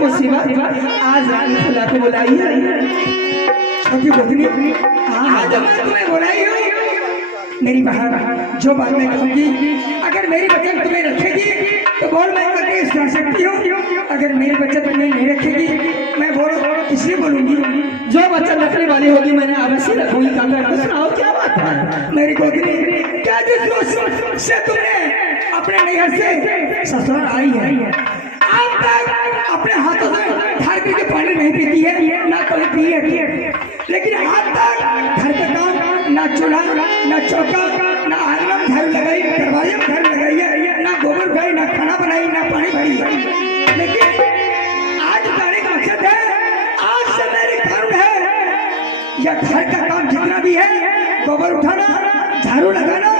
मुसीबत आज रानी खुला के बुलाई है। छोटी गोतनी आज तुम्हें बुलाई हो। मेरी बहन जो बात मैं कहूँगी, अगर मेरी बचन तुम्हें रखेगी तो बोल मैं करके सुन सकती हूँ, अगर मेरी बचन तुम्हें नहीं रखेगी मैं बोल इसलिए बोलूंगी। जो बचन रखने वाली होगी मैंने अवश्य रखूंगी। सुनाओ क्या बात है मेरी गोतनी, क्या जिस से तुमने अपने नैहर से ससुराल आई है आज तक अपने हाथों से घर के पानी नहीं पीती है, ना कभी पी है, लेकिन आज तक घर का काम ना चूल्हा ना चौका ना आंगन झाड़ू लगाई, दरवाजे में झाड़ू लगाई है, ना गोबर गई, ना खाना बनाई, ना पानी भरी है। लेकिन आज बताने का मकसद है, आज से मेरे घर है या घर का काम जितना भी है, गोबर उठाना, झाड़ू लगाना,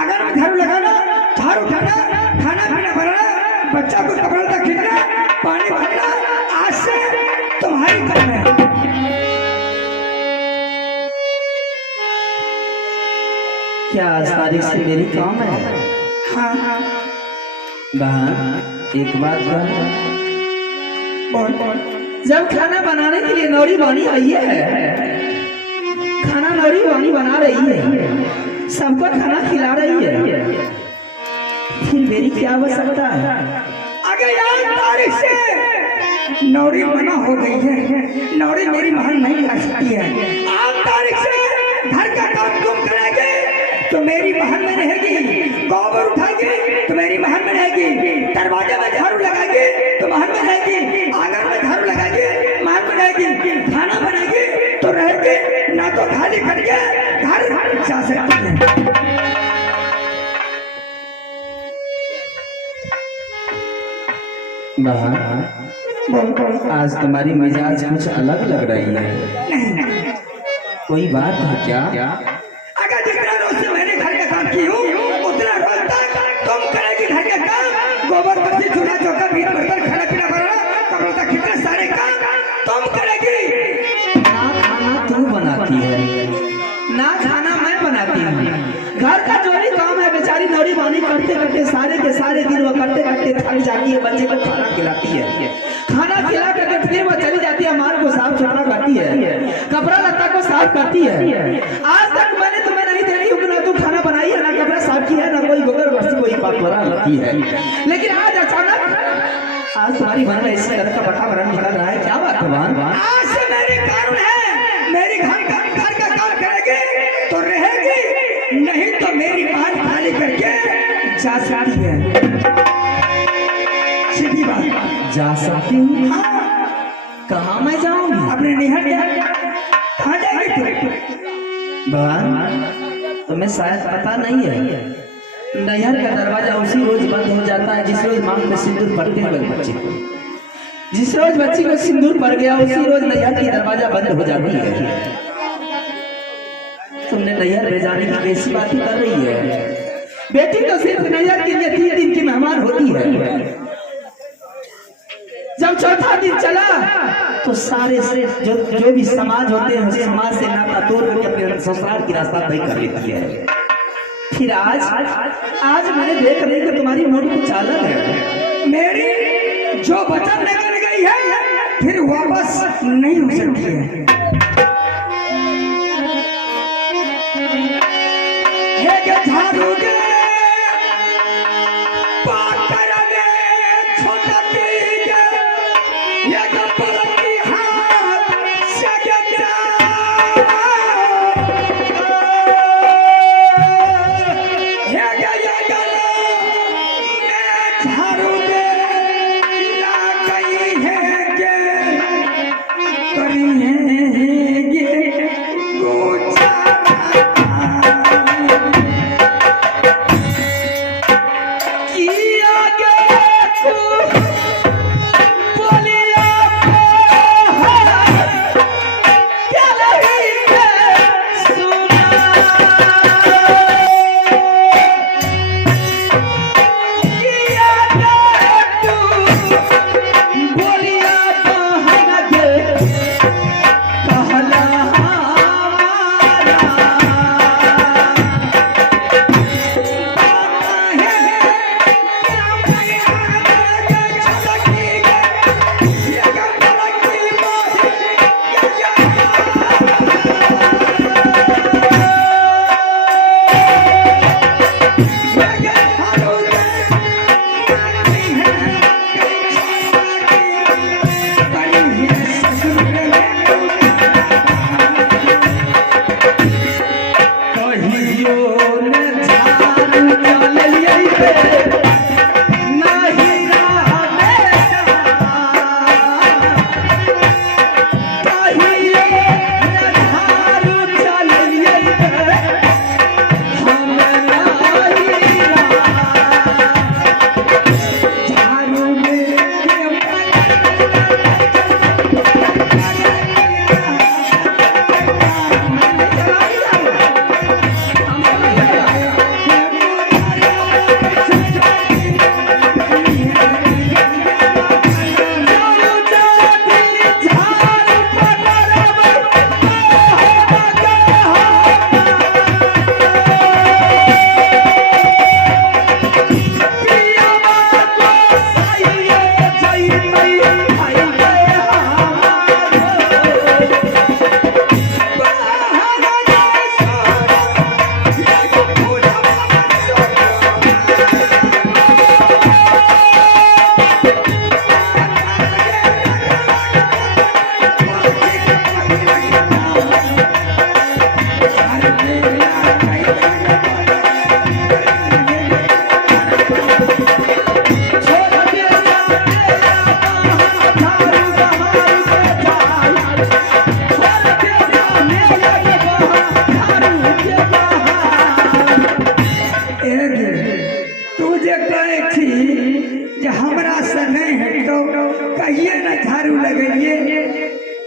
आंगन में झाड़ू लगाना, झाड़ू उठाना, खाना पीना बनाना, बच्चा को कपड़ा तक खींचना, पानी भरना, आज से तुम्हारी काम है। क्या आज तारीख से मेरी काम है? हाँ बहन एक बात कह, जब खाना बनाने के लिए नौरी बानी आई है, खाना नौरी बानी बना रही है, सबको खाना खिला रही है, फिर मेरी क्या आवश्यकता है? अगर यार तारीख से नौरी मना हो गई है, नौरी मेरी महल नहीं आ सकती है, आज तारीख से घर का काम तुम करेंगे तो मेरी महल में रहेगी, गोबर उठाएगी तो मेरी महल में रहेगी, दरवाजे में झाड़ू लगाएगी तो महल में रहेगी, आंगन में झाड़ू लगाएगी महल में रहेगी, खाना बनाएगी तो रहेगी, ना तो खाली करके घर जा सकती है। बहन आज तुम्हारी मिजाज कुछ अलग लग रही है, कोई बात है क्या? अगर जितना रोज से मैंने घर का काम की हूँ उतना रोज तक तुम करेगी घर का काम, गोबर बत्ती चूल्हा चौका भीत बर्तन खाना पीना बनाना कपड़ा तक खींचना सारे काम तुम करेगी। ना खाना तू बनाती है, ना खाना मैं बनाती हूँ, घर का जो भी काम है बेचारी नौरी बानी करते करते सारे के सारे दिन वो करते करते थक जाती है, बच्चे को खाना खिलाती है, खाना खिला करके फिर वो चली जाती है, माल को साफ सुथरा करती है, कपड़ा लत्ता को साफ करती है। आज तक मैंने तुम्हें नहीं देखी हूँ ना तुम खाना बनाई है, ना कपड़ा साफ किया है, ना कोई गोबर बस्ती कोई पकड़ा लगती है, लेकिन आज अचानक आज तुम्हारी मन में इस तरह का वातावरण निकल रहा है, क्या बात है बहन? आज से मेरे कारण है, मेरी घर का काम करेगी तो रहेगी, नहीं तो मेरी बात खाली करके जा सकती है। सीधी बात जा सकती हूँ? हाँ। कहाँ मैं जाऊंगी? अपने नैहर कहाँ जाएगी तू? बहन तुम्हें शायद पता नहीं है, नैहर का दरवाजा उसी रोज बंद हो जाता है जिस रोज मांग में सिंदूर पड़ने वाले बच्चे को, जिस रोज बच्ची को सिंदूर पड़ गया उसी रोज नैहर की दरवाजा बंद हो जाती है। तुमने नैहर ले जाने की कैसी बात कर रही है? बेटी तो सिर्फ नैहर के लिए 3 दिन की मेहमान होती है, जब चौथा दिन चला तो सारे से जो भी समाज होते हैं समाज से नाता तोड़ करके अपने ससुराल की रास्ता तय कर लेती है। फिर आज मैंने देख रही कि तुम्हारी मूड कुछ अलग है, मेरी जो वचन निकल गई है फिर वापस नहीं हो सकती है। झाड़ू के पाकर में छोटा पीके ये गपलती हाथ से गिरा ये गला मैं झाड़ू दे ला गई है के करी है कहिए ना झाड़ू लगाइए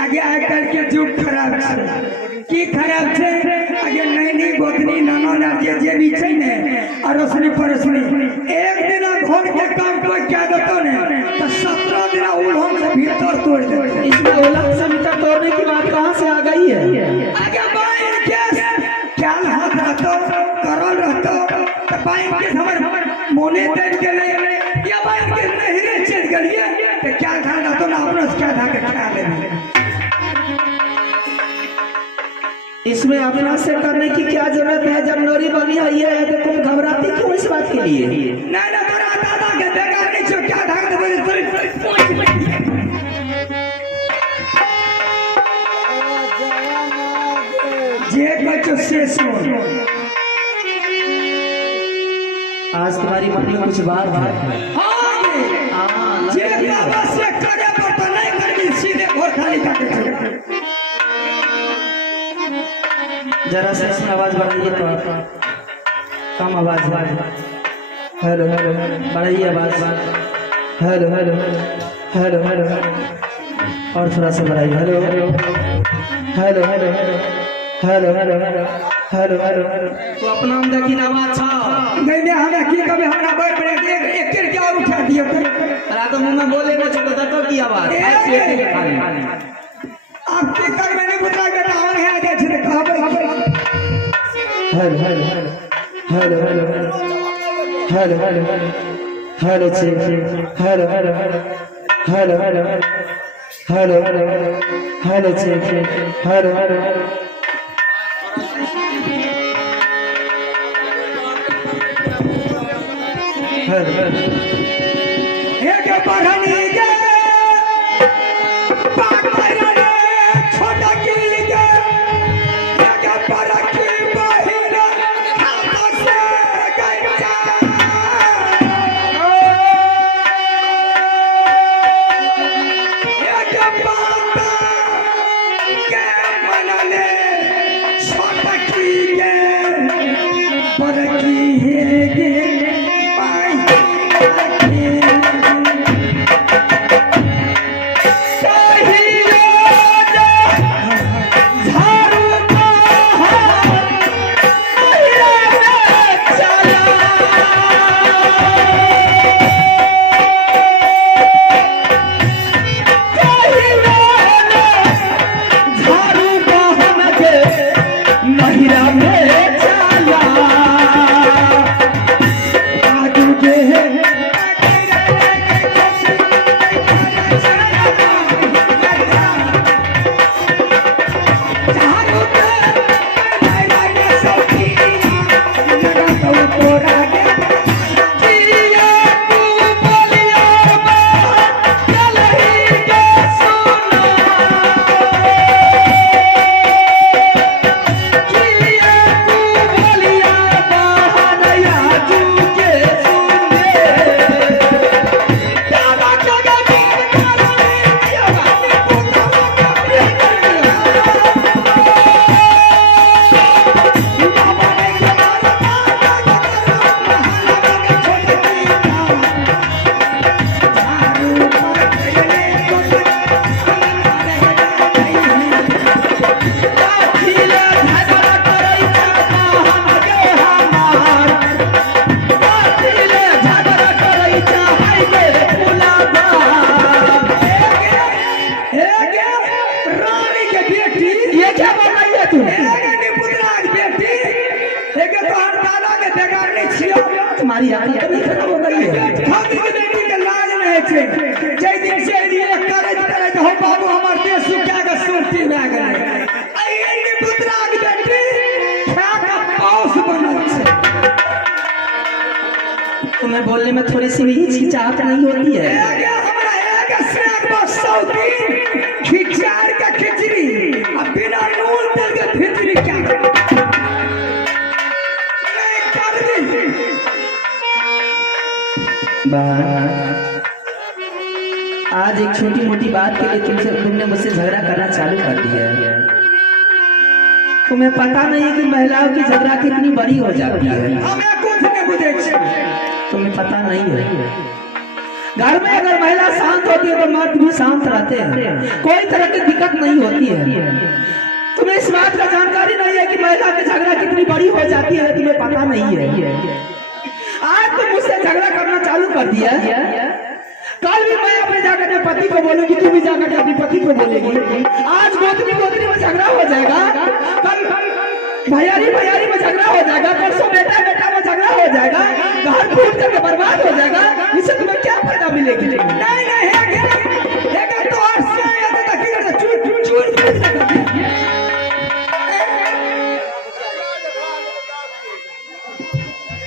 आगे आइ काल के जुग खराब छे की खराब छे आगे नैनी गोतनी नाना जे भी छे ने अरोसनी परोसनी एक दिन घर के काम कोई क्या देतो ने तो 17 दिन उलहम से भीतर तोड़ देते। इसमें उलंग से मीटर तोड़ने की बात कहाँ से आ गई है? आगे बाइन केस क्या हाथ रहतो करल रहतो तो बाइन केस हमर मोने देव के ले या बाइन केस नहीं रे चल गलिए तो क्या खा रहतो ना अपना क्या खा के खा ले। इसमें अपना से करने की क्या जरूरत है? जब नौरी बनी हुई है तो तुम घबराती क्यों इस बात के लिए? नहीं ना तेरा दादा के देखा नहीं छो क्या ढंग दे जे बच्चों से सुन आज तुम्हारी मम्मी कुछ बार बार हां जे बाबा से करे पर तो नहीं करबी सीधे और खाली काटे छो। जरा से इसमें आवाज बढ़ाइए तो कम आवाज हेलो हेलो बढ़ाइए आवाज हेलो हेलो हेलो हेलो और थोड़ा सा बढ़ाइए hello hello hello hello hello hello hello hello तो अपना हम देखी ना अच्छा नहीं नहीं हमरा की कभी हमरा बैठ बैठ एक एक क्या उठा दियो रात मुंह में बोले ना छोटा तो की आवाज आप के कर मैंने बुला बेटा और है आगे से कहबे hello hello hello hello hello hello hello चे hello hello hello hello hello hello चे हेलो हेलो एक पढ़नी के पागल रे छोटा की के एक परखी बहिन हाथ से गया एक बात के मनले छोटा की के परखी है गे तुम्हारी आंख नहीं खराब हो गई है? हम की बेटी के लाज नहीं छे जय दिन से लिए करज करज हो बाबू हमर देश क्या के सुरती में गेले आई एनी पुत्रा के बेटी खा का पाउस बनल छे। तुम्हें बोलने में थोड़ी सी भी हिचकिचाहट नहीं होती है? हमरा एक सेक बस सौती खिचार का खिचड़ी अब बिना नून तेल के खिचड़ी क्या आज एक छोटी मोटी बात के लिए तुमने मुझसे झगड़ा करना चालू कर दिया है। तुम्हें पता नहीं है कि महिलाओं की झगड़ा कितनी बड़ी हो जाती है। हमें कुछ नहीं बुझे तुम्हें पता नहीं है घर में अगर महिला शांत होती है तो मर्द भी शांत रहते हैं, कोई तरह की दिक्कत नहीं होती है। तुम्हें इस बात का जानकारी नहीं है कि महिला की झगड़ा कितनी बड़ी हो जाती है, तुम्हें पता नहीं है। आज तुम मुझसे झगड़ा करना चालू कर दिया, कल भी मैं अपने जाकर अपने पति को बोलूंगी, तू भी जाकर अपने पति को बोलेगी। आज गोतनी गोतनी में झगड़ा हो जाएगा, कल भैयारी भैयारी में झगड़ा हो जाएगा, परसों बेटा बेटा में झगड़ा हो जाएगा, घर फूट करके बर्बाद हो जाएगा। इससे तुम्हें क्या फायदा मिलेगी? नहीं नहीं है तो आरसे या तो तकीर चूर चूर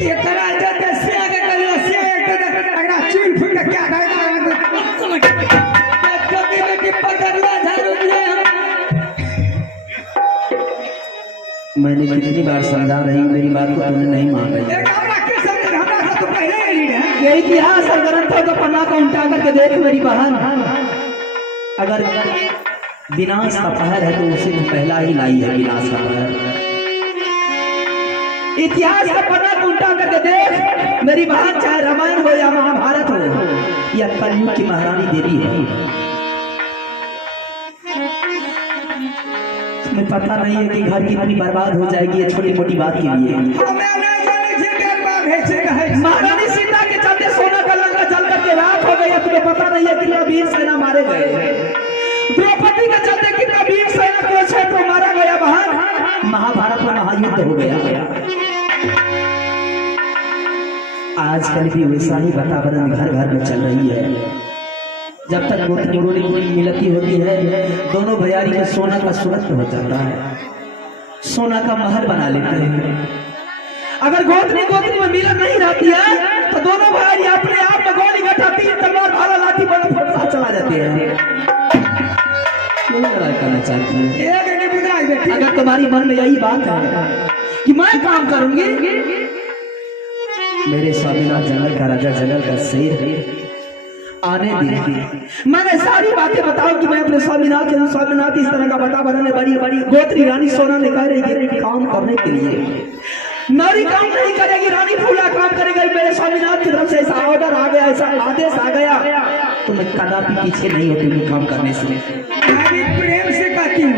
ये करा जाते से आगे कर से अगर चूर फूट के क्या करेगा? कभी बेटी पकड़वा झाड़ू दिए। मैंने कितनी बार समझा रही, मेरी बात को तुमने नहीं मान रही। ये इतिहास और ग्रंथों का पन्ना को उल्टा करके देख मेरी बहन, अगर विनाश का पहर है तो उसे पहला ही लाई है विनाश का पहर। इतिहास का पन्ना को उल्टा करके देख मेरी बहन, चाहे रामायण हो या महाभारत हो या कलयुग की महारानी देवी है, तुम्हें पता नहीं है कि घर कितनी बर्बाद हो जाएगी ये छोटी मोटी बात के लिए। महारानी सीता के चलते सोना का लंका जल करके राख हो गई, तुम्हें पता नहीं है कितना वीर सेना मारे गए। द्रौपदी के चलते कितना वीर सेना को क्षेत्र मारा गया। बहन, महाभारत में महायुद्ध हो गया। आजकल भी वैसा ही वातावरण घर घर में चल रही है। जब तक गोतनी मिलती होती है, दोनों भैयारी में सोना का सुरत्व हो जाता है, सोना का महल बना लेते हैं। अगर गोतनी गोतनी में मिलन नहीं रहती है तो दोनों भैयारी अपने आप में गोली घटा तीर तलवार भाला लाठी बड़ा फटसा चला जाते हैं। क्यों लड़ाई करना चाहती है? अगर तुम्हारी मन में यही बात है कि मैं काम करूंगी, मेरे स्वामीनाथ जंगल का राजा, जंगल का शेर आने दी। मैंने सारी बातें बताओ कि मैं अपने स्वामीनाथ इस तरह का वातावरण है। बड़ी बड़ी गोत्री रानी सोना ने कह रही है काम करने के लिए, नारी काम नहीं करेगी, रानी फूला काम करेगी। मेरे स्वामीनाथ की तरफ से ऐसा ऑर्डर आ गया, ऐसा आदेश आ गया, तो मैं कदापि पीछे नहीं होती काम करने से। मैं प्रेम से कहती हूँ,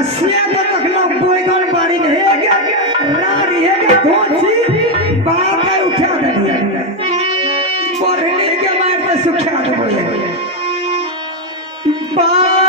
अस्सिया तो तकला बैगन बारी है रारी है धोची बात है उठा दे पढ़ने के बाद सुखा दे बात